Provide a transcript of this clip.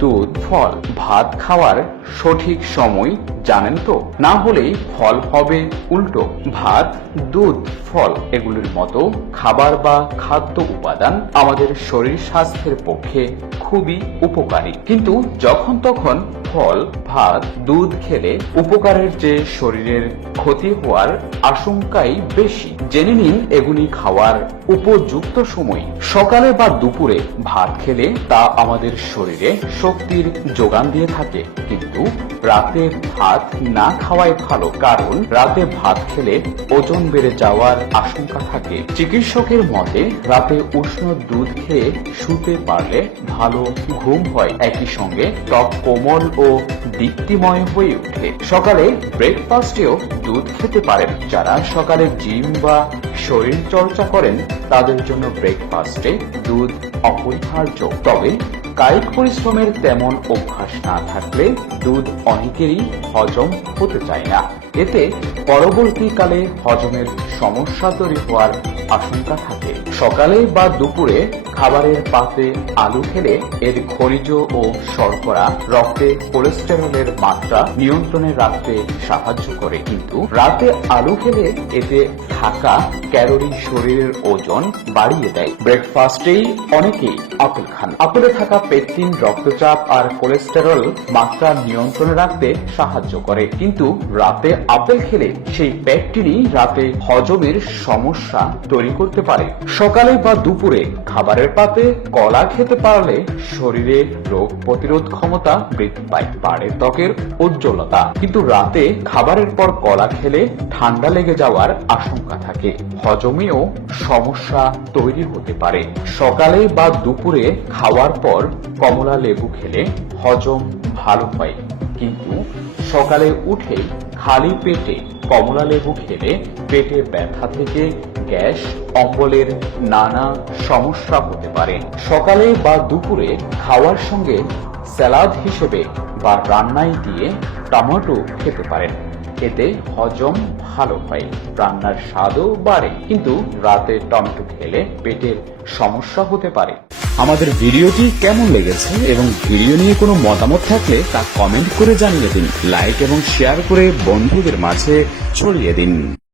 দুধ, ফল, ভাত খাওয়ার সঠিক সময় জানেন তো? না হলেই ফল হবে উল্টো। ভাত, দুধ, ফল এগুলির মতো খাবার বা খাদ্য উপাদান আমাদের শরীর স্বাস্থ্যের পক্ষে খুবই উপকারী। কিন্তু যখন তখন ফল, ভাত, দুধ খেলে উপকারের যে শরীরের ক্ষতি হওয়ার আশঙ্কাই বেশি। জেনে নিন এগুলি খাওয়ার উপযুক্ত সময়। সকালে বা দুপুরে ভাত খেলে তা আমাদের শরীরে শক্তির যোগান দিয়ে থাকে। কিন্তু রাতে ভাত না খাওয়াই ভালো, কারণ রাতে ভাত খেলে ওজন বেড়ে যাওয়ার আশঙ্কা থাকে। চিকিৎসকের মতে, রাতে উষ্ণ দুধ খেয়ে শুতে পারলে ভালো ঘুম হয়। একই সঙ্গে ত্বক কোমল ও দীপ্তিময় হয়ে ওঠে। সকালে ব্রেকফাস্টেও দুধ খেতে পারেন যারা সকালে জিম বা শরীর চর্চা করেন, তাদের জন্য ব্রেকফাস্টে দুধ, অপরিহার্য। তবে কায়িক পরিশ্রমের তেমন অভ্যাস না থাকলে দুধ অনেকেরই হজম হতে চায় না। এতে পরবর্তীকালে হজমের সমস্যা তৈরি হওয়ার আশঙ্কা থাকে। সকালে বা দুপুরে খাবারের পাতে আলু খেলে এর খনিজ ও শর্করা, রক্তে কোলেস্টেরলের মাত্রা নিয়ন্ত্রণে রাখতে সাহায্য করে। কিন্তু রাতে আলু খেলে এতে থাকা ক্যালোরি শরীরের ওজন বাড়িয়ে দেয়। ব্রেকফাস্টেই অনেকেই আপেল খান। আপেলে থাকা পেকটিন রক্তচাপ আর কোলেস্টেরল মাত্রা নিয়ন্ত্রণে রাখতে সাহায্য করে। কিন্তু রাতে আপেল খেলে সেই পেকটিনই রাতে হজমের সমস্যা তৈরি করতে পারে। সকালে বা দুপুরে খাবারের পাতে কলা খেতে পারলে শরীরে রোগ প্রতিরোধ ক্ষমতা বৃদ্ধি পায়, বাড়ে ত্বকের উজ্জ্বলতা। কিন্তু রাতে খাবারের পর কলা খেলে ঠান্ডা লেগে যাওয়ার আশঙ্কা থাকে। হজমেও সমস্যা তৈরি হতে পারে। সকালে বা দুপুরে খাওয়ার পর কমলা লেবু খেলে হজম ভালো হয়। কিন্তু সকালে উঠে খালি পেটে কমলা লেবু খেলে পেটে ব্যথা থেকে গ্যাস, অম্বলের নানা সমস্যা হতে পারে। সকালে বা দুপুরে খাওয়ার সঙ্গে স্যালাদ হিসেবে বা রান্নায় দিয়ে টমেটো খেতে পারেন। এতে হজম ভালো হয়, রান্নার স্বাদও বাড়ে। কিন্তু রাতে টমেটো খেলে পেটের সমস্যা হতে পারে। আমাদের ভিডিওটি কেমন লেগেছে এবং ভিডিও নিয়ে কোনো মতামত থাকলে তা কমেন্ট করে জানিয়ে দিন। লাইক এবং শেয়ার করে বন্ধুদের মাঝে ছড়িয়ে দিন।